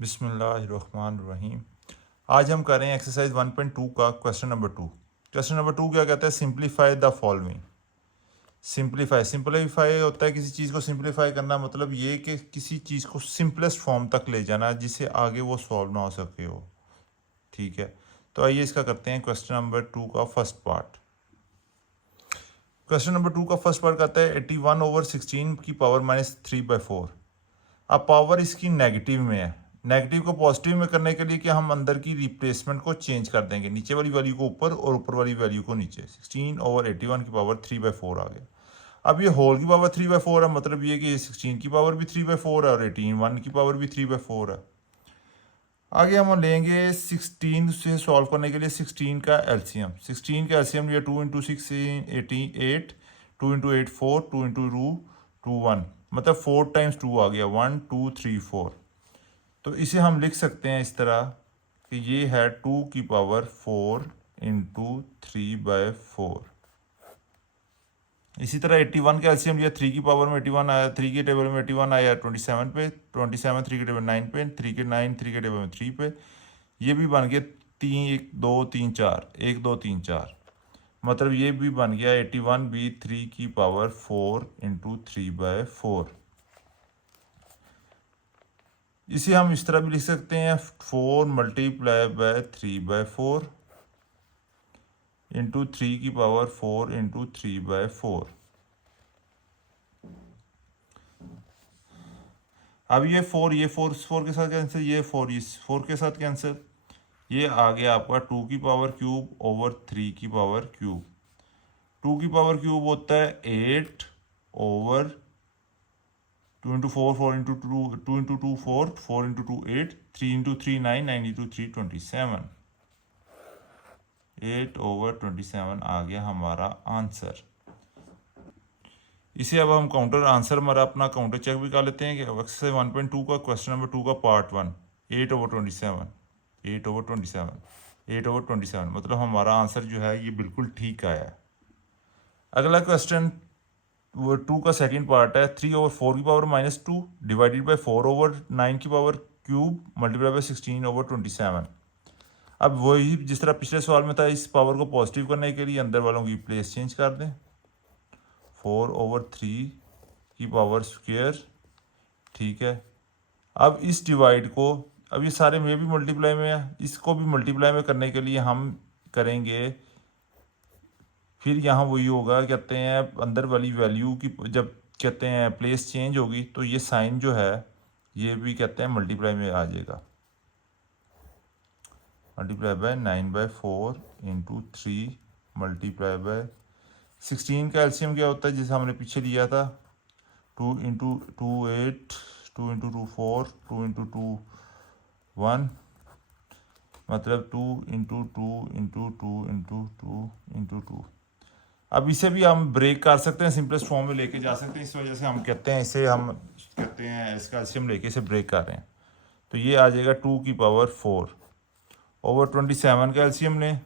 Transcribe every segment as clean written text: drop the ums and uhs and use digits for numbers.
बिस्मिल्लाहिर्रहमानिर्रहीम। आज हम कर रहे हैं एक्सरसाइज 1.2 का क्वेश्चन नंबर 2। क्वेश्चन नंबर 2 क्या कहता है? Simplify the following. सिंप्लीफाई होता है किसी चीज़ को सिंप्लीफाई करना, मतलब ये कि किसी चीज़ को सिंपलेस्ट फॉर्म तक ले जाना जिससे आगे वो सॉल्व ना हो सके हो। ठीक है, तो आइए इसका करते हैं क्वेश्चन नंबर 2 का फर्स्ट पार्ट। क्वेश्चन नंबर 2 का फर्स्ट पार्ट कहता है 81/16 की पावर -3/4। अब पावर इसकी नेगेटिव में है, नेगेटिव को पॉजिटिव में करने के लिए कि हम अंदर की रिप्लेसमेंट को चेंज कर देंगे, नीचे वाली वैल्यू को ऊपर और ऊपर वाली वैल्यू को नीचे। 16/81 की पावर 3/4 आ गया। अब ये होल की पावर 3/4 है, मतलब ये कि 16 की पावर भी 3/4 है और 81 की पावर भी 3/4 है। आगे हम लेंगे 16 से सॉल्व करने के लिए 16 का एलसीएम। 16 का एलसीएम ये 2 × 6 88, 2 × 8 4, 2 × टू 1, मतलब 4 टाइम्स 2 आ गया, 1 2 3 4। तो इसे हम लिख सकते हैं इस तरह कि ये है 2 की पावर 4 × 3/4। इसी तरह 81 का एलसीएम लिया, 3 की पावर में 81 आया, 3 के टेबल में 81 आया 27 पे, 27 3 के टेबल 9 पे, 3 के 9 3 के टेबल में 3 पे। ये भी बन गया 3 1 2 3 4, 1 2 3 4, मतलब ये भी बन गया 81 भी 3 की पावर 4 × 3/4। इसे हम इस तरह भी लिख सकते हैं 4 × 3/4 इंटू 3 की पावर 4 × 3/4। अब ये 4 के साथ कैंसिल, ये 4 इस 4 के साथ कैंसिल, ये आ गया आपका 2 की पावर क्यूब ओवर 3 की पावर क्यूब। 2 की पावर क्यूब होता है 8 ओवर 2 × 4 4 × 2 2 × 2 4 4 × 2 8 3 × 3 9 9 × 3 27, 8/27 आ गया हमारा आंसर। इसे अब हम काउंटर आंसर हमारा अपना काउंटर चेक भी कर लेते हैं कि एक्सरसाइज 1.2 का क्वेश्चन नंबर 2 का पार्ट 1 8/27, 8/27, मतलब हमारा आंसर जो है ये बिल्कुल ठीक आया है। अगला क्वेश्चन वो 2 का सेकंड पार्ट है 3/4 की पावर -2 डिवाइडेड बाई 4/9 की पावर क्यूब मल्टीप्लाई बाई 16/27। अब वही जिस तरह पिछले सवाल में था, इस पावर को पॉजिटिव करने के लिए अंदर वालों की प्लेस चेंज कर दें। 4/3 की पावर स्क्वायर, ठीक है। अब इस डिवाइड को, अब ये सारे में भी मल्टीप्लाई में है, इसको भी मल्टीप्लाई में करने के लिए हम करेंगे, फिर यहाँ वही होगा, कहते हैं अंदर वाली वैल्यू की जब कहते हैं प्लेस चेंज होगी तो ये साइन जो है ये भी कहते हैं मल्टीप्लाई में आ जाएगा। मल्टीप्लाई बाय 9/4 × 3 मल्टीप्लाई बाय 16 का एलसीएम क्या होता है जिसे हमने पीछे लिया था, 2 × 2 8, 2 × 2 4, 2 × 2 1, मतलब 2 × 2 × 2 × 2 × 2। अब इसे भी हम ब्रेक कर सकते हैं, सिंपलेस्ट फॉर्म में लेके जा सकते हैं, इस वजह से हम कहते हैं इसे हम कहते हैं इसका एलसीएम लेके इसे ब्रेक कर रहे हैं। तो ये आ जाएगा 2 की पावर 4/27 का एलसीएम लें,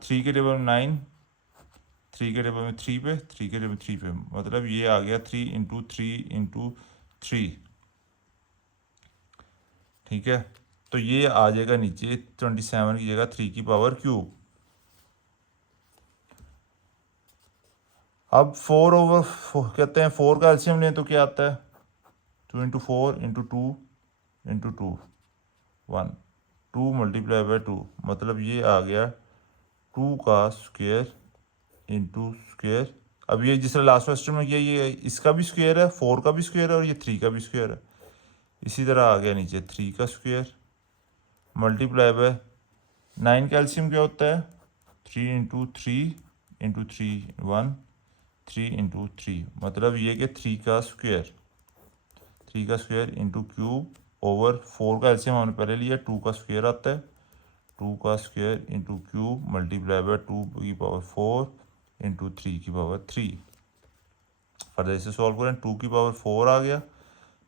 3 के टेबल में 9, 3 के टेबल में 3 पे, 3 के टेबल में 3 पे, मतलब ये आ गया 3 × 3 × 3, ठीक है। तो ये आ जाएगा नीचे 27 की जगह 3 की पावर क्यूब। अब 4/4 कहते हैं 4 का एलसीएम लें तो क्या आता है 2 × 4 × 2 × 2 1, 2 मल्टीप्लाई बाय 2, मतलब ये आ गया 2 का स्क्वायर इंटू स्क्वायर। अब ये जिस तरह लास्ट क्वेश्चन में किया, ये इसका भी स्क्वायर है, 4 का भी स्क्वायर है और ये 3 का भी स्क्वायर है। इसी तरह आ गया नीचे 3 का स्क्वायर मल्टीप्लाई बाय 9 का एलसीएम क्या होता है 3 × 3 × 3 1, 3 × 3, मतलब ये कि 3 का स्क्वायर इंटू क्यूब ओवर 4 का एलसीएम हमने पहले लिया, 2 का स्क्वायर आता है, 2 का square into cube multiply by 2 की पावर 4 × 3 की पावर 3। फर्दर इसे सॉल्व करें, 2 की पावर 4 आ गया,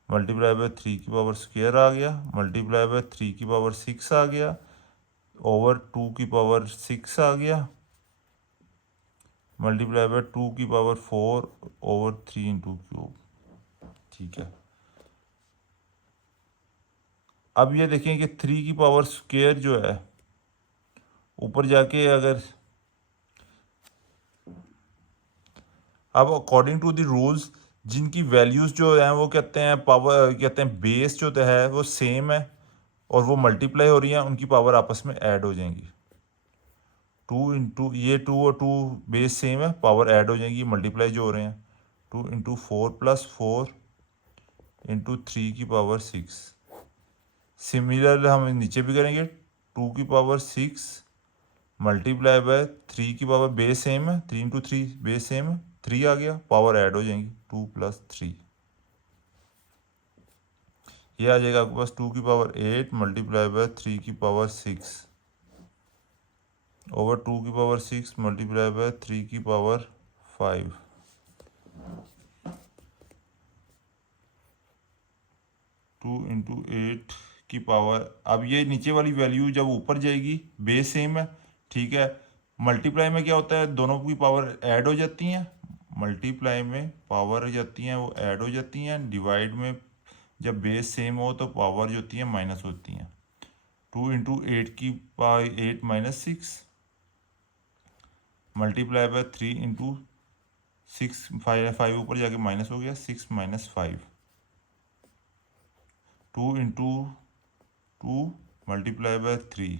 मल्टीप्लाई बाय 3 की पावर स्क्वायर आ गया, मल्टीप्लाई बाय 3 की पावर 6 आ गया, ओवर 2 की पावर 6 आ गया, मल्टीप्लाई बाय 2 की पावर 4/3 × क्यूब, ठीक है। अब ये देखें कि 3 की पावर स्क्वायर जो है ऊपर जाके अगर अब अकॉर्डिंग टू द रूल्स जिनकी वैल्यूज़ जो हैं वो कहते हैं पावर कहते हैं बेस जो है वो सेम है और वो मल्टीप्लाई हो रही हैं, उनकी पावर आपस में ऐड हो जाएंगी। 2 ये 2 और 2 बेस सेम है, पावर ऐड हो जाएंगी, मल्टीप्लाई जो हो रहे हैं। 2 × 4 + 4 × 3 की पावर 6। सिमिलर हम नीचे भी करेंगे, 2 की पावर 6 मल्टीप्लाई बाय 3 की पावर बेस सेम है, 3 × 3 बेस सेम है, 3 आ गया, पावर ऐड हो जाएंगी 2 + 3। ये आ जाएगा आपके पास 2 की पावर 8 मल्टीप्लाई बाय 3 की पावर 6 ओवर 2 की पावर 6 मल्टीप्लाई बाय 3 की पावर 5। 2 × 8 की पावर, अब ये नीचे वाली वैल्यू जब ऊपर जाएगी बेस सेम है, ठीक है। मल्टीप्लाई में क्या होता है, दोनों की पावर ऐड हो जाती हैं, मल्टीप्लाई में पावर हो जाती हैं वो ऐड हो जाती हैं, डिवाइड में जब बेस सेम हो तो पावर जो होती है माइनस होती हैं। 2 × 8 की पावर 8 - 6 मल्टीप्लाई बाय 3 × 6 5 ऊपर जाके माइनस हो गया, 6 - 5। 2 × 2 मल्टीप्लाई बाय 3,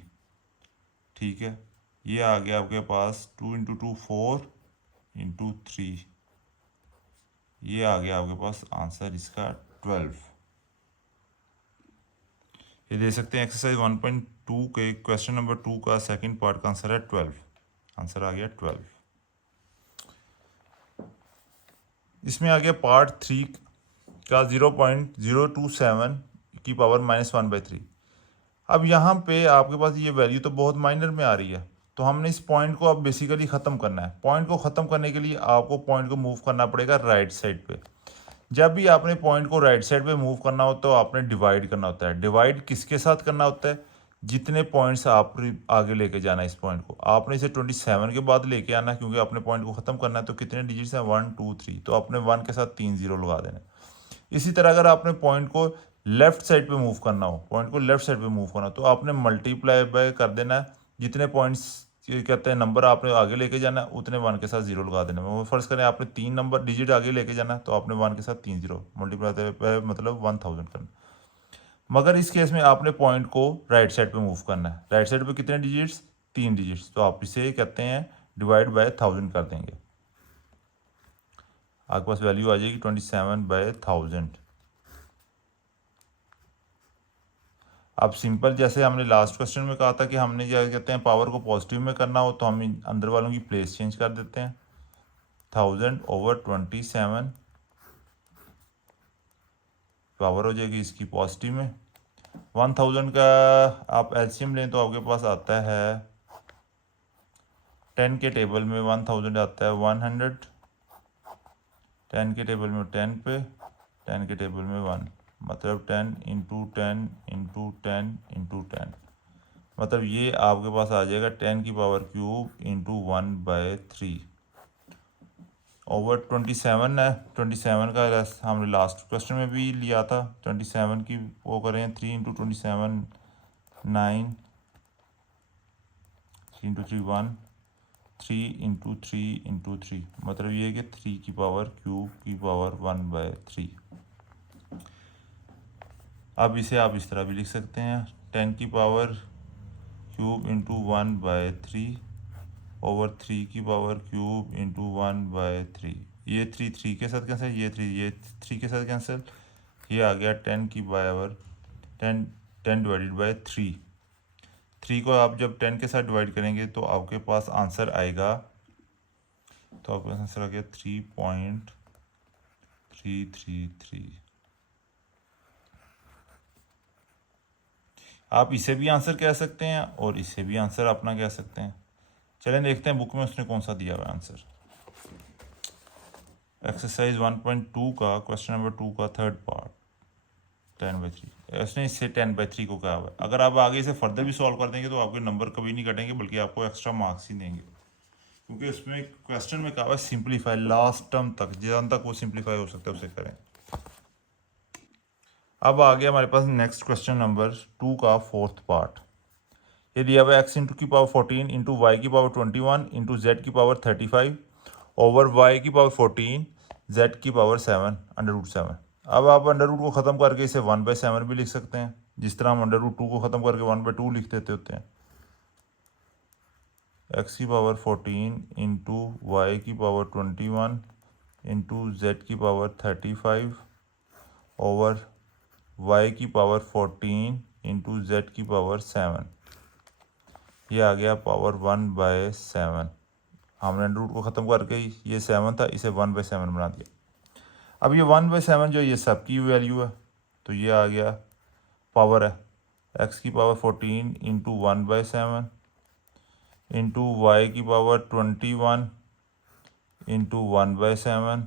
ठीक है। ये आ गया आपके पास 2 × 2 4 × 3, ये आ गया आपके पास आंसर इसका 12। ये दे सकते हैं एक्सरसाइज 1.2 के क्वेश्चन नंबर 2 का सेकंड पार्ट का आंसर है 12। आंसर आ गया 12। इसमें आ गया पार्ट 3 का 0.027 की पावर -1/3। अब यहाँ पे आपके पास ये वैल्यू तो बहुत माइनर में आ रही है, तो हमने इस पॉइंट को अब बेसिकली ख़त्म करना है। पॉइंट को ख़त्म करने के लिए आपको पॉइंट को मूव करना पड़ेगा राइट साइड पे। जब भी आपने पॉइंट को राइट साइड पे मूव करना हो तो आपने डिवाइड करना होता है। डिवाइड किसके साथ करना होता है, जितने पॉइंट्स आप आगे लेके जाना है इस पॉइंट को, आपने इसे 27 के बाद लेके आना है, क्योंकि आपने पॉइंट को ख़त्म करना है। तो कितने डिजिट्स हैं, 1 2 3, तो आपने 1 के साथ 3 0 लगा देना है। इसी तरह अगर आपने पॉइंट को लेफ्ट साइड पे मूव करना हो, पॉइंट को लेफ्ट साइड पे मूव करना हो, तो आपने मल्टीप्लाई बाय कर देना है, जितने पॉइंट्स कहते हैं नंबर आपने आगे लेके जाना है उतने 1 के साथ 0 लगा देना है। वो फर्ज करें आपने 3 नंबर डिजिट आगे लेके जाना है, तो आपने 1 के साथ 3 0 मल्टीप्लाई बाय मतलब 1000 करना। मगर इस केस में आपने पॉइंट को राइट साइड पे मूव करना है। राइट साइड पे कितने डिजिट्स, 3 डिजिट्स, तो आप इसे कहते हैं डिवाइड बाय 1000 कर देंगे। आपके पास वैल्यू आ जाएगी 27/1000। अब सिंपल जैसे हमने लास्ट क्वेश्चन में कहा था कि हमने क्या कहते हैं पावर को पॉजिटिव में करना हो, तो हम अंदर वालों की प्लेस चेंज कर देते हैं। 1000/27 पावर हो जाएगी इसकी पॉजिटिव में। 1000 का आप एलसीएम लें तो आपके पास आता है 10 के टेबल में 1000 आता है 100, 10 के टेबल में 10 पे, 10 के टेबल में 1, मतलब 10 × 10 × 10 × 10, मतलब ये आपके पास आ जाएगा 10 की पावर क्यूब × 1/3 ओवर 27 है। 27 का हमने लास्ट क्वेश्चन में भी लिया था। 27 की वो करें 3 × 27 9, 3 × 3 1, 3 × 3 × 3, मतलब ये कि 3 की पावर क्यूब की पावर 1/3। अब इसे आप इस तरह भी लिख सकते हैं 10 की पावर क्यूब × 1/3 ओवर 3 की पावर क्यूब × 1/3। ये 3 के साथ कैंसिल, ये 3 के साथ कैंसिल, ये आ गया 10 की पावर 10 डिवाइडेड बाय 3। 3 को आप जब 10 के साथ डिवाइड करेंगे तो आपके पास आंसर आएगा, तो आपके पास आंसर आ गया 3.333। आप इसे भी आंसर कह सकते हैं और इसे भी आंसर अपना कह सकते हैं। चलें देखते हैं बुक में उसने कौन सा दिया हुआ आंसर। एक्सरसाइज 1.2 का क्वेश्चन नंबर 2 का थर्ड पार्ट 10/3। उसने इससे 10/3 को कहा हुआ है। अगर आप आगे इसे फर्दर भी सॉल्व कर देंगे तो आपके नंबर कभी नहीं कटेंगे, बल्कि आपको एक्स्ट्रा मार्क्स ही देंगे, क्योंकि उसमें क्वेश्चन में कहा हुआ है सिंप्लीफाई लास्ट टर्म तक, जहाँ तक वो सिंप्लीफाई हो सकता है उसे करें। अब आ गया हमारे पास नेक्स्ट क्वेश्चन नंबर 2 का फोर्थ पार्ट। ये दिया हुआ एक्स इंटू की पावर 14 इंटू वाई की पावर 21 इंटू जेड की पावर 35 ओवर वाई की पावर 14 जेड की पावर 7 अंडर रूट 7। अब आप अंडर रूट को ख़त्म करके इसे 1/7 भी लिख सकते हैं, जिस तरह हम अंडर रूट 2 को ख़त्म करके 1/2 लिख देते होते हैं। एक्स की पावर 14 इंटू वाई की पावर 21 इंटू जेड की पावर 35 ओवर वाई की पावर 14 इंटू जेड की पावर 7। ये आ गया पावर 1/7। हमने अंडर रूट को ख़त्म करके ये 7 था, इसे 1/7 बना दिया। अब ये 1/7 जो ये सब की वैल्यू है, तो ये आ गया पावर है एक्स की पावर 14 इंटू 1/7 इंटू वाई की पावर 21 इंटू 1/7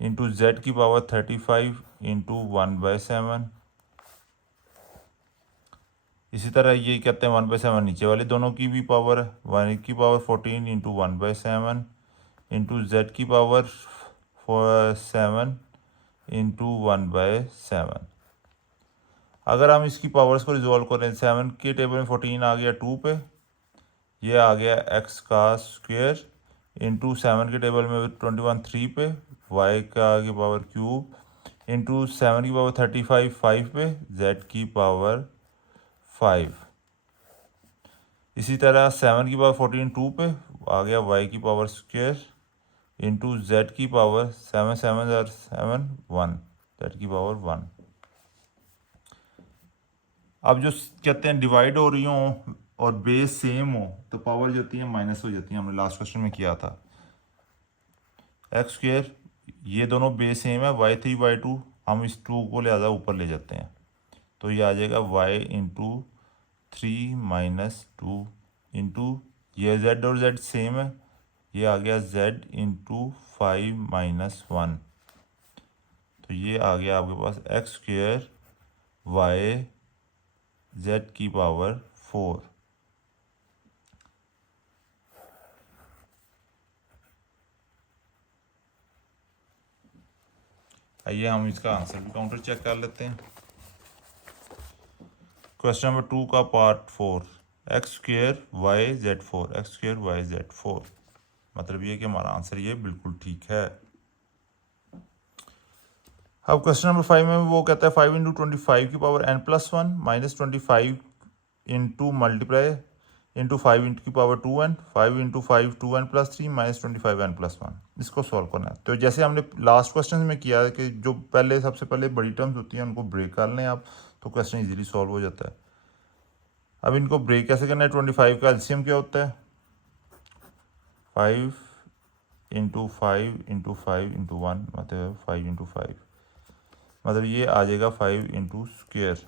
इंटू जेड की पावर 35 इंटू 1/7। इसी तरह ये कहते हैं 1/7 नीचे वाले दोनों की भी पावर है, वाई की पावर 14 इंटू 1/7 इंटू जेड की पावर 7 इंटू 1/7। अगर हम इसकी पावर्स को रिजॉल्व करें, 7 के टेबल में 14 आ गया 2 पे, ये आ गया एक्स का स्क्वेयर इंटू 7 के टेबल में 21 3 पे, वाई का आगे पावर क्यूब इंटू 7 की पावर 35 5 पे, जेड की पावर 5। इसी तरह 7 की पावर 14 2 पे आ गया वाई की पावर स्क्वेयर इंटू जेड की पावर 7 7 7 1, जेड की पावर 1। अब जो कहते हैं डिवाइड हो रही हो और बेस सेम हो तो पावर जो होती है माइनस हो जाती है। हमने लास्ट क्वेश्चन में किया था एक्स स्क्वेयर, ये दोनों बेस सेम है, y3/2 हम इस 2 को लिहाजा ऊपर ले जाते हैं, तो ये आ जाएगा y इंटू 3 - 2 इंटू ये z और z सेम है, ये आ गया z इंटू 5 - 1। तो ये आ गया आपके पास एक्स स्क्वेयर y z की पावर 4। आइए हम इसका आंसर भी काउंटर चेक कर लेते हैं। क्वेश्चन नंबर 2 का part 4, x square y z 4, x square y z 4। मतलब ये कि हमारा आंसर ये बिल्कुल ठीक है। अब क्वेश्चन नंबर 5 में वो कहता है 5 इंटू 25 की power n+1 minus 25 into multiply into 5 into की power 2n, 5 into 5 2n+3 minus 25 n+1। इसको सॉल्व करना है। तो जैसे हमने लास्ट क्वेश्चन में किया है कि जो पहले सबसे पहले बड़ी टर्म्स होती हैं उनको ब्रेक कर लें आप, तो क्वेश्चन इजीली सॉल्व हो जाता है। अब इनको ब्रेक कैसे करना है? 25 का एलसीएम क्या होता है? 5 इंटू 5 इंटू 5 इंटू 1, मतलब 5 इंटू 5, मतलब ये आ जाएगा 5 into square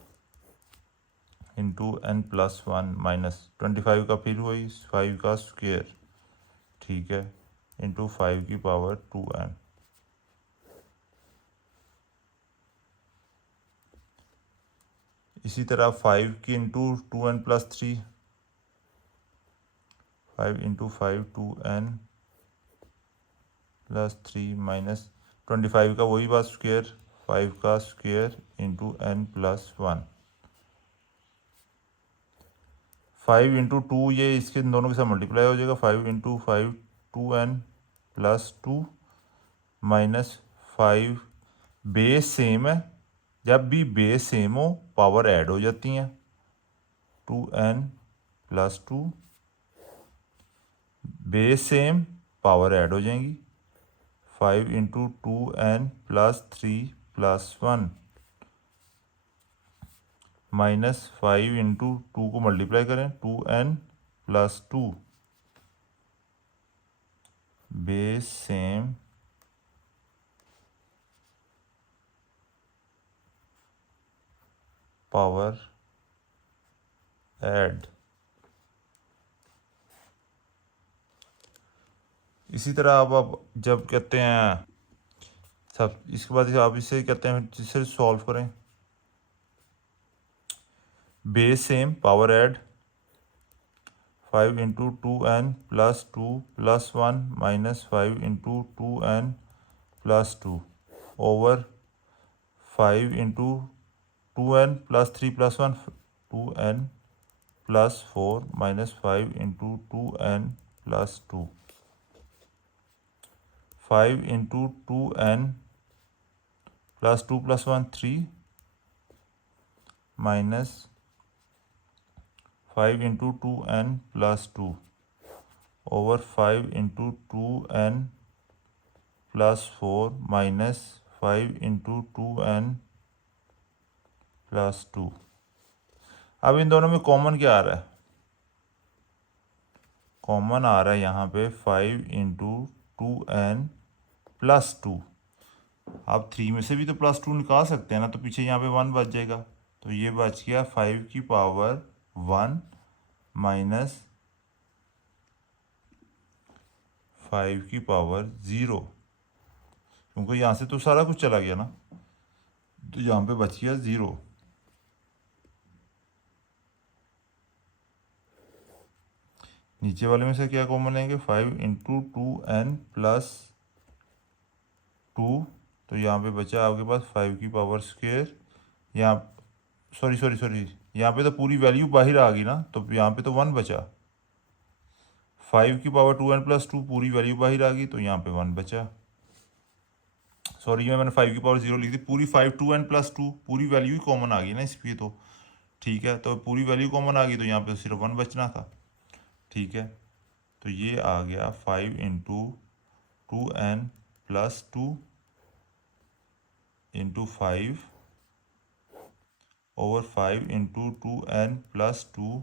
into n+1 minus 25 का फिर वही 5 का स्क्वेयर, ठीक है, इंटू 5 की पावर 2n। इसी तरह 5 की into 2n+3, 5 into 5 2n+3 minus 25 का वही बात स्क्वेयर, 5 का स्क्वेयर इंटू n+1। 5 इंटू 2 ये इसके दोनों के साथ मल्टीप्लाई हो जाएगा, 5 into 5 2n+2 minus 5। Base same है, जब भी बेस सेम हो पावर ऐड हो जाती हैं, 2n+2 base same power add हो जाएंगी, 5 इंटू 2n+3+1 माइनस 5 इंटू 2 को मल्टीप्लाई करें, 2n+2 base same power add. इसी तरह अब जब कहते हैं सब, इसके बाद आप इसे कहते हैं जिससे सॉल्व करें, base same power add 5 into 2n+2+1 minus 5 into 2n+2 over 5 into 2n plus 3 plus 1 2n plus 4 minus 5 into 2n plus 2 5 into 2n plus 2 plus 1 3 minus 5 into 2n plus 2 over 5 into 2n plus 4 minus 5 into 2n plus 2। अब इन दोनों में common क्या आ रहा है? Common आ रहा है यहाँ पे 5 इंटू 2n प्लस 2। आप 3 में से भी तो प्लस 2 निकाल सकते हैं ना, तो पीछे यहाँ पे 1 बच जाएगा। तो ये बच गया 5 की पावर 1 माइनस 5 की पावर 0, क्योंकि यहाँ से तो सारा कुछ चला गया ना, तो यहाँ पे बच गया 0। नीचे वाले में से क्या कॉमन लेंगे? 5 इंटू 2n प्लस 2, तो यहाँ पे बचा आपके पास 5 की पावर स्क्वायर। यहाँ सॉरी यहाँ पे तो पूरी वैल्यू बाहर आ गई ना, तो यहाँ पे तो 1 बचा। 5 की पावर 2n प्लस 2 पूरी वैल्यू बाहर आ गई, तो यहाँ पे 1 बचा। सॉरी मैंने 5 की पावर 0 लिख दी, पूरी 5 2n प्लस 2 पूरी वैल्यू ही कॉमन आ गई ना इस पे, तो ठीक है। तो पूरी वैल्यू कॉमन आ गई, तो यहाँ पे सिर्फ 1 बचना था, ठीक है। तो ये आ गया 5 into 2n plus 2 into 5 over 5 into 2n plus 2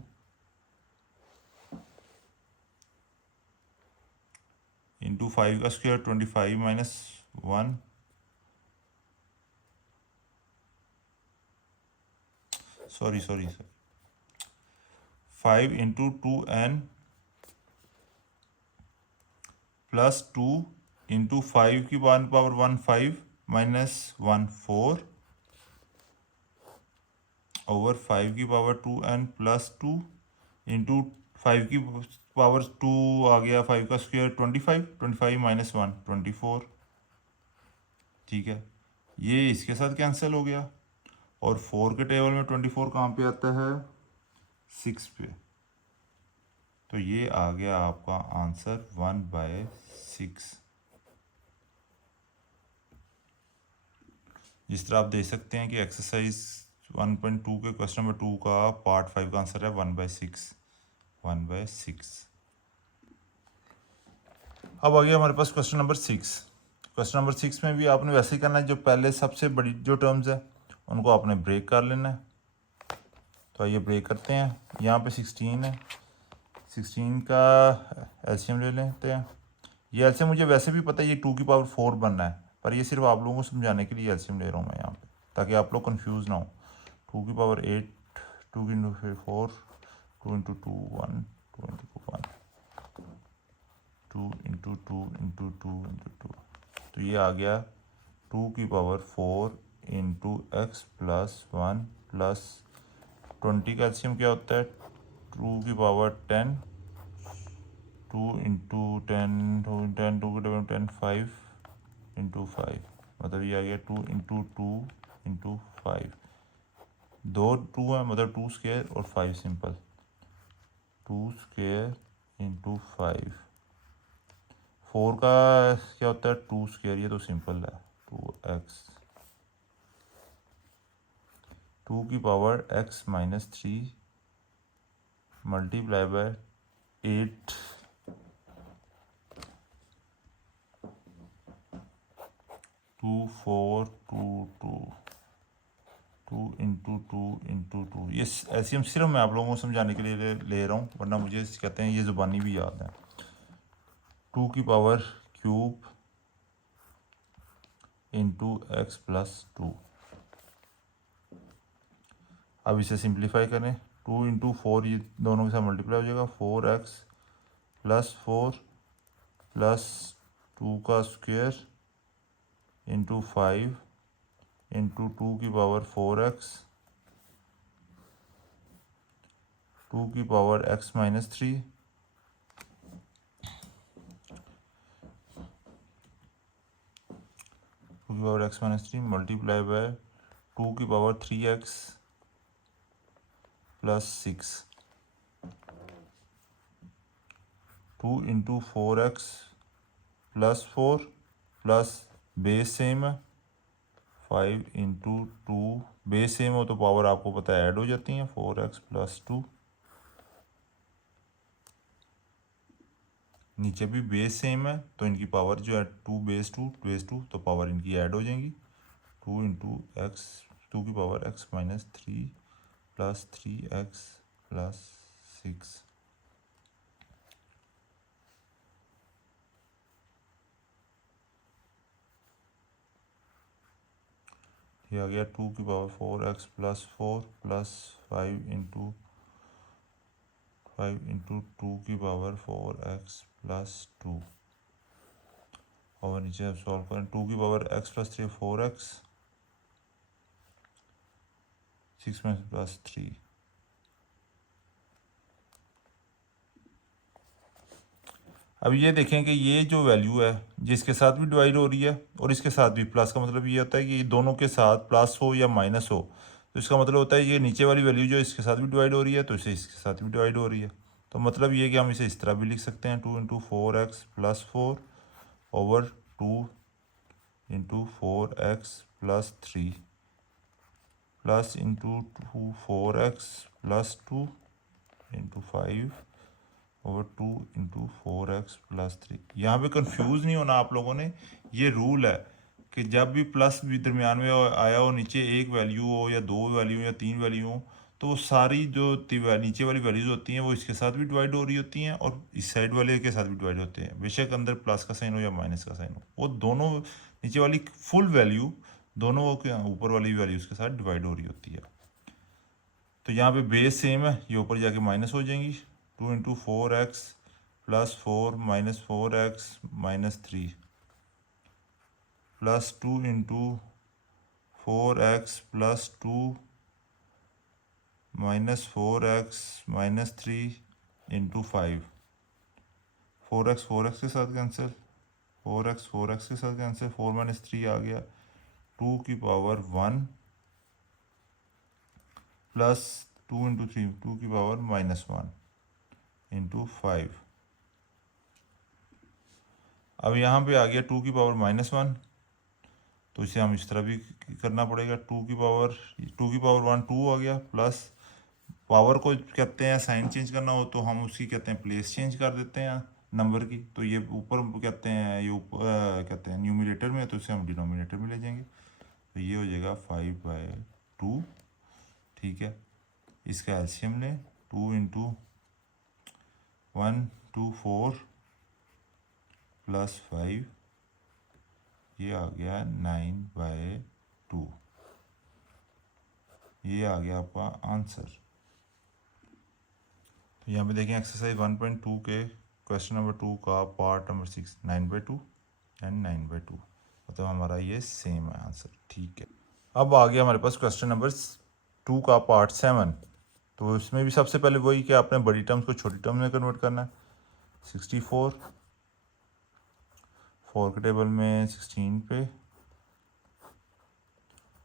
into 5 का square 25 minus 1 sorry 5 into 2n plus 2 into 5 की पावर 1 5 माइनस 1 4 ओवर 5 की पावर 2n प्लस 2 इंटू 5 की पावर 2 आ गया 5 का स्क्वायर 25 माइनस 1 24, ठीक है। ये इसके साथ कैंसिल हो गया, और 4 के टेबल में 24 कहाँ पे आता है? 6 पे। तो ये आ गया आपका आंसर 1/6। जिस तरह आप देख सकते हैं कि एक्सरसाइज 1.2 के क्वेश्चन नंबर 2 का पार्ट 5 का आंसर है 1/6। अब आ गया हमारे पास क्वेश्चन नंबर 6। क्वेश्चन नंबर 6 में भी आपने वैसे ही करना है, जो पहले सबसे बड़ी जो टर्म्स है उनको आपने ब्रेक कर लेना है। तो आइए ब्रेक करते हैं। यहाँ पे 16 है, 16 का एलसीएम ले लेते हैं। ये एलसीएम मुझे वैसे भी पता है, ये 2 की पावर 4 बनना है, पर ये सिर्फ आप लोगों को समझाने के लिए एलसीएम ले रहा हूँ मैं यहाँ पे, ताकि आप लोग कंफ्यूज ना हो। 2 की power 8, 2 into 4, 2 into 2 1, 2 into 2 1, 2 into 2 into 2 into 2। तो ये आ गया 2 की power 4 into x plus 1 plus 20 का एलसीएम क्या होता है? 2 की पावर 10, 2 इंटू 10, 2 के टेबल 10 5 इंटू 5, मतलब ये आ गया 2 इंटू 2 इंटू 5। 2 2 है, मतलब 2 स्क्वायर और 5 सिंपल, 2 स्क्वायर इंटू 5। 4 का क्या होता है? 2 स्क्वायर, ये तो सिंपल है 2x, 2 की power x minus 3 multiply by 8 2 4 2 2 2 into 2 into 2। ये एलसीएम सिर्फ मैं आप लोगों को समझाने के लिए ले रहा हूँ, वरना मुझे कहते हैं ये ज़ुबानी भी याद है। 2 की power cube into x plus 2। अब इसे सिंप्लीफाई करें, 2 इंटू 4 ये दोनों के साथ मल्टीप्लाई हो जाएगा, 4x प्लस 4 प्लस 2 का स्क्वायर इंटू 5 इंटू 2 की पावर 4x, 2 की पावर x माइनस 3 2 की power x minus 3 multiply by 2 की power 3x plus 6, 2 into 4x plus 4 plus base same है 5 इंटू 2, बेस सेम हो तो पावर आपको पता है ऐड हो जाती हैं 4x प्लस 2, नीचे भी बेस सेम है तो इनकी पावर जो है 2 बेस 2 तो पावर इनकी ऐड हो जाएंगी 2 इंटू एक्स 2 की power x minus 3 plus 3x plus 6, ये आ गया 2 की power 4x plus 4 plus 5 into 2 की पावर 4x प्लस 2 और नीचे अब सॉल्व करें 2 की पावर x प्लस 3 4x 6 में प्लस 3, अब ये देखें कि ये जो वैल्यू है जिसके साथ भी डिवाइड हो रही है और इसके साथ भी, प्लस का मतलब ये होता है कि दोनों के साथ प्लस हो या माइनस हो तो इसका मतलब होता है ये नीचे वाली वैल्यू जो इसके साथ भी डिवाइड हो रही है तो इसे इसके साथ भी डिवाइड हो रही है, तो मतलब ये कि हम इसे इस तरह भी लिख सकते हैं 2 into 4x plus 4 over 2 into 4x plus 3 plus into 4x plus 2 into 5 over 2 into 4x plus 3। यहाँ पे कंफ्यूज नहीं होना आप लोगों ने, ये रूल है कि जब भी प्लस भी दरमियान में आया हो, नीचे एक वैल्यू हो या दो वैल्यू या तीन वैल्यू हो, तो वो सारी जो नीचे वाली वैल्यूज होती हैं वो इसके साथ भी डिवाइड हो रही होती हैं और इस साइड वाले के साथ भी डिवाइड होते हैं, बेशक अंदर प्लस का साइन हो या माइनस का साइन हो, वो दोनों नीचे वाली फुल वैल्यू दोनों के ऊपर वाली वैल्यूज के साथ डिवाइड हो रही होती है। तो यहाँ पे बेस सेम है, ये ऊपर जाके माइनस हो जाएंगी 2 into 4x plus 4 minus 4x minus 3 plus 2 into 4x plus 2 minus 4x minus 3 into 5, 4x 4x के साथ कैंसिल, 4x 4x के साथ कैंसिल, 4 माइनस 3 आ गया 2 की पावर 1 प्लस 2 इंटू 3 2 की पावर माइनस 1 इंटू 5। अब यहाँ पे आ गया 2 की पावर माइनस 1, तो इसे हम इस तरह भी करना पड़ेगा 2 की पावर 1 2 आ गया, प्लस पावर को कहते हैं साइन चेंज करना हो तो हम उसकी कहते हैं प्लेस चेंज कर देते हैं नंबर की, तो ये ऊपर कहते हैं ये ऊपर कहते हैं न्यूमिनेटर में, तो इसे हम डिनोमिनेटर में ले जाएंगे, तो ये हो जाएगा 5/2, ठीक है। इसका एलसीएम लें 2 इंटू 1 2 4 प्लस 5, ये आ गया 9/2, ये आ गया आपका आंसर। तो यहाँ पे देखें एक्सरसाइज 1.2 के क्वेश्चन नंबर 2 का पार्ट नंबर 6 9/2 एंड 9/2, मतलब हमारा ये सेम है आंसर, ठीक है। अब आ गया हमारे पास क्वेश्चन नंबर 2 का पार्ट 7, तो इसमें भी सबसे पहले वही कि आपने बड़ी टर्म्स को छोटी टर्म्स में कन्वर्ट करना है। 64 4 के टेबल में 16 पे,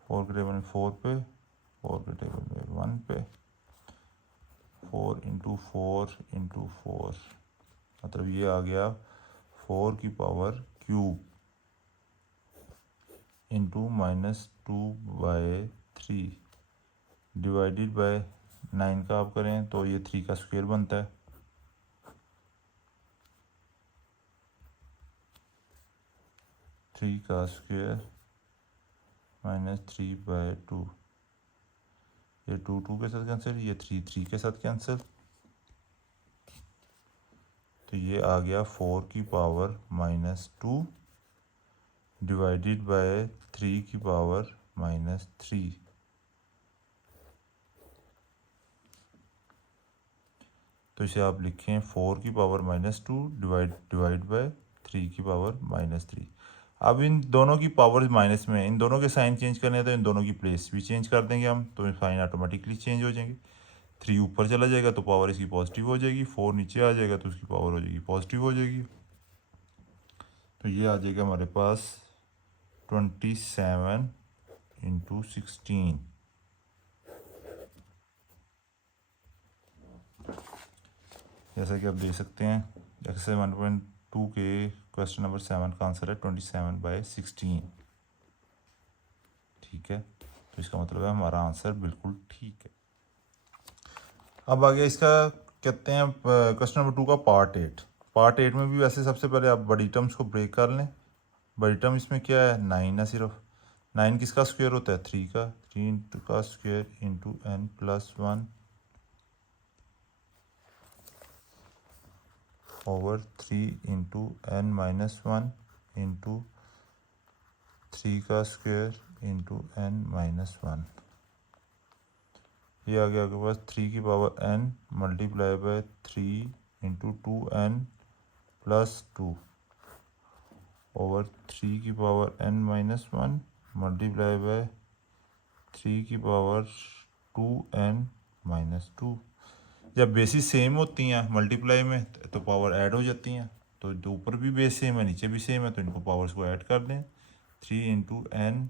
4 के टेबल में 4 पे, 4 के टेबल में 1 पे, 4 इंटू 4 इंटू 4, मतलब ये आ गया 4 की power cube into -2/3 divided by 9 का आप करें तो ये 3 का स्क्वायर बनता है, -3 -3/2, ये 2 2 के साथ कैंसिल, ये 3 3 के साथ कैंसिल, तो ये आ गया 4 की पावर -2 डिवाइडेड बाय 3 की पावर -3, तो इसे आप लिखें 4 की पावर -2 डिवाइड बाय 3 की पावर -3। अब इन दोनों की पावर माइनस में, इन दोनों के साइन चेंज करने हैं तो इन दोनों की प्लेस भी चेंज कर देंगे हम, तो साइन ऑटोमेटिकली चेंज हो जाएंगे। 3 ऊपर चला जाएगा तो पावर इसकी पॉजिटिव हो जाएगी, 4 नीचे आ जाएगा तो उसकी पावर हो जाएगी पॉजिटिव हो जाएगी, तो ये आ जाएगा हमारे पास 27 इंटू 16। जैसा कि आप देख सकते हैं एक्सरसाइज 1.2 के क्वेश्चन नंबर 7 का आंसर है 27/16। ठीक है, तो इसका मतलब है हमारा आंसर बिल्कुल ठीक है। अब आगे इसका कहते हैं क्वेश्चन नंबर 2 का पार्ट 8। पार्ट 8 में भी वैसे सबसे पहले आप बड़ी टर्म्स को ब्रेक कर लें। बड़ी टर्म इसमें क्या है, 9 है। सिर्फ 9 किसका स्क्वायर होता है, 3 का। 3 इंटू का square into n plus 1 over 3 into n minus 1 into 3 का स्क्वायर इंटू n माइनस 1। ये आ गया आपके पास 3 की power n multiply by 3 into 2n plus 2 over 3 की power n minus 1 multiply by 3 की पावर 2n माइनस 2। जब बेसिस सेम होती हैं मल्टीप्लाई में तो पावर ऐड हो जाती हैं। तो जो ऊपर भी बेस सेम है नीचे भी सेम है, तो इनको पावर्स को ऐड कर दें। 3 into n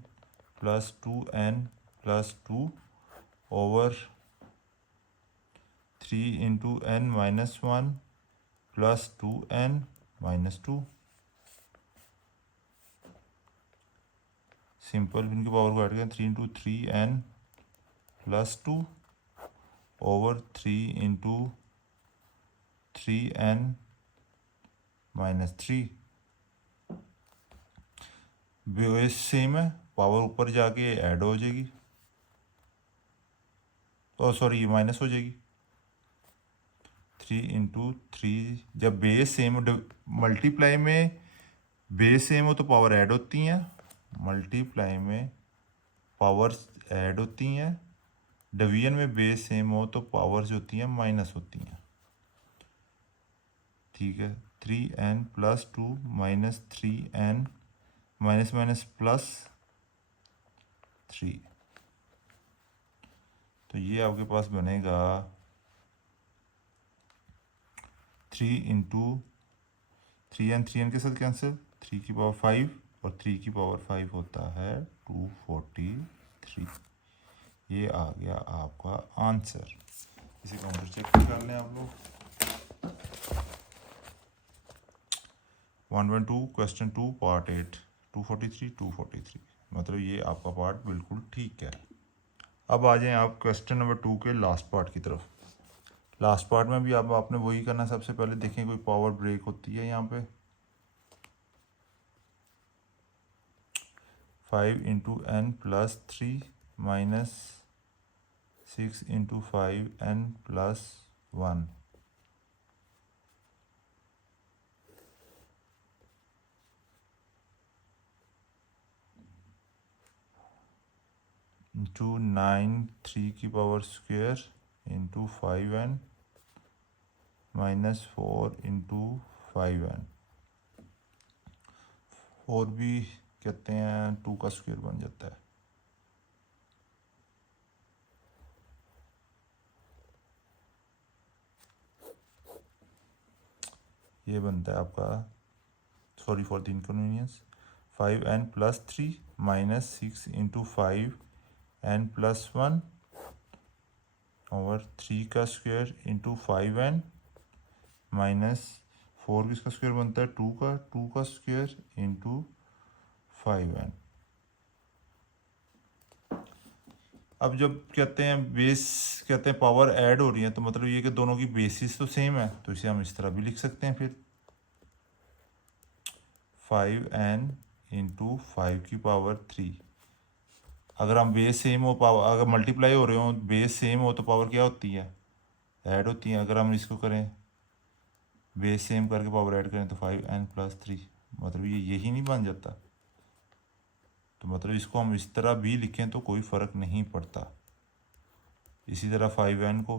plus 2n plus 2 over 3 into n minus 1 plus 2n minus 2। Simple इनकी पावर को ऐड करें। 3 into 3n plus 2 over 3 into 3n minus 3। Base same है, पावर ऊपर जाके ऐड हो जाएगी, तो सॉरी माइनस हो जाएगी। 3 इंटू 3, जब बेस सेम मल्टीप्लाई में बेस सेम हो तो पावर ऐड होती हैं, मल्टीप्लाई में पावर्स ऐड होती हैं। डिवीजन में बेस सेम हो तो पावर्स होती हैं माइनस होती हैं। ठीक है, 3n plus 2 minus 3n minus minus plus 3। तो ये आपके पास बनेगा 3 इंटू 3n के साथ कैंसिल, 3 की पावर 5 और 3 की पावर 5 होता है 243। ये आ गया आपका आंसर। इसे काउंटर चेक कर लें आप लोग। 1.2 क्वेश्चन 2 पार्ट 8 243 मतलब ये आपका पार्ट बिल्कुल ठीक है। अब आ जाएं आप क्वेश्चन नंबर 2 के लास्ट पार्ट की तरफ। लास्ट पार्ट में भी अब आपने वही करना। सबसे पहले देखें कोई पावर ब्रेक होती है यहाँ पे। 5 into n plus 3 minus 6 into 5n plus 1 into 9 3 की power square into 5n minus 4 into 5n। 4 भी कहते हैं 2 का स्क्वायर बन जाता है। ये बनता है आपका, sorry for the inconvenience, 5n plus 3 minus 6 into 5n plus 1 over 3 का स्क्वायर इंटू 5n माइनस 4 किसका स्क्वायर बनता है 2 का स्क्वायर इंटू 5n। अब जब कहते हैं बेस, कहते हैं पावर ऐड हो रही है, तो मतलब ये कि दोनों की बेसिस तो सेम है, तो इसे हम इस तरह भी लिख सकते हैं फिर 5n इंटू 5 की पावर 3। अगर हम बेस सेम हो, पावर अगर मल्टीप्लाई हो रहे हो, बेस सेम हो तो पावर क्या होती है, ऐड होती है। अगर हम इसको करें बेस सेम करके पावर ऐड करें तो 5n प्लस 3, मतलब ये यही नहीं बन जाता। तो मतलब इसको हम इस तरह भी लिखें तो कोई फ़र्क नहीं पड़ता। इसी तरह 5n को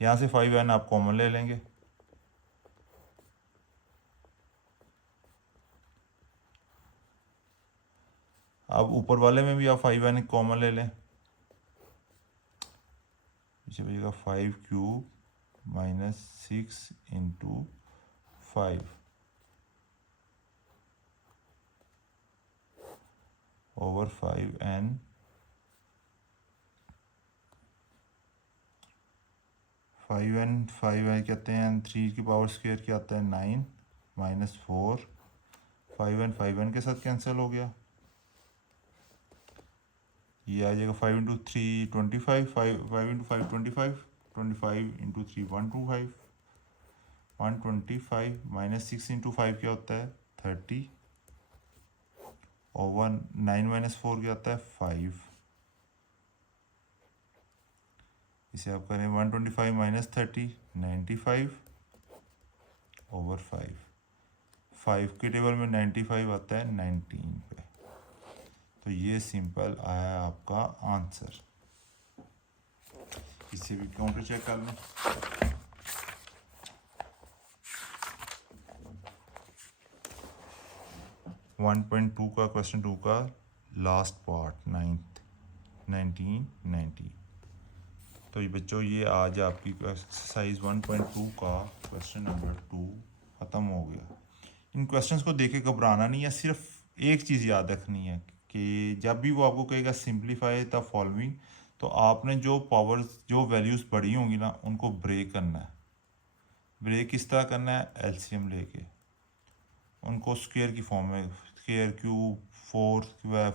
यहाँ से 5n आप कॉमन ले लेंगे, अब ऊपर वाले में भी आप 5n कॉमन ले लें। पीछे बचेगा 5 cube minus 6 into 5 over 5n 5n कहते हैं 3 की पावर स्क्वायर क्या आता है 9 माइनस 4 5n के साथ कैंसिल हो गया, ये आ जाएगा 5 into 3 25 5 into 5 25 25 into 3 125 125 minus 6 into 5 क्या होता है 30 ओवर 9 माइनस 4 क्या होता है 5, इसे आप करें 125 माइनस 30 95 ओवर 5 के टेबल में 95 आता है 19 पे। तो ये सिंपल आया आपका आंसर। इसे भी काउंटर चेक कर लें। वन पॉइंट टू का क्वेश्चन 2 का लास्ट पार्ट 1990। तो ये बच्चों ये आज आपकी एक्सरसाइज 1.2 का क्वेश्चन नंबर 2 ख़त्म हो गया। इन क्वेश्चंस को देख के घबराना नहीं है, सिर्फ एक चीज़ याद रखनी है कि जब भी वो आपको कहेगा सिंप्लीफाई द फॉलोइंग, तो आपने जो पावर्स जो वैल्यूज़ पढ़ी होंगी ना उनको ब्रेक करना है। ब्रेक किस तरह करना है, एलसीएम लेके उनको स्क्वायर की फॉर्म में, स्क्वायर क्यूब 4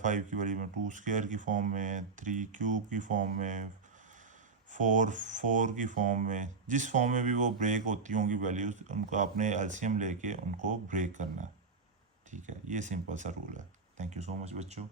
5 की वैल्यू में 2 स्क्वायर की फॉर्म में, 3 क्यूब की फॉर्म में, 4 की फॉर्म में, जिस फॉर्म में भी वो ब्रेक होती होंगी वैल्यूज़ उनको आपने एलसीएम लेके उनको ब्रेक करना है। ठीक है, ये सिंपल सा रूल है। थैंक यू सो मच बच्चों।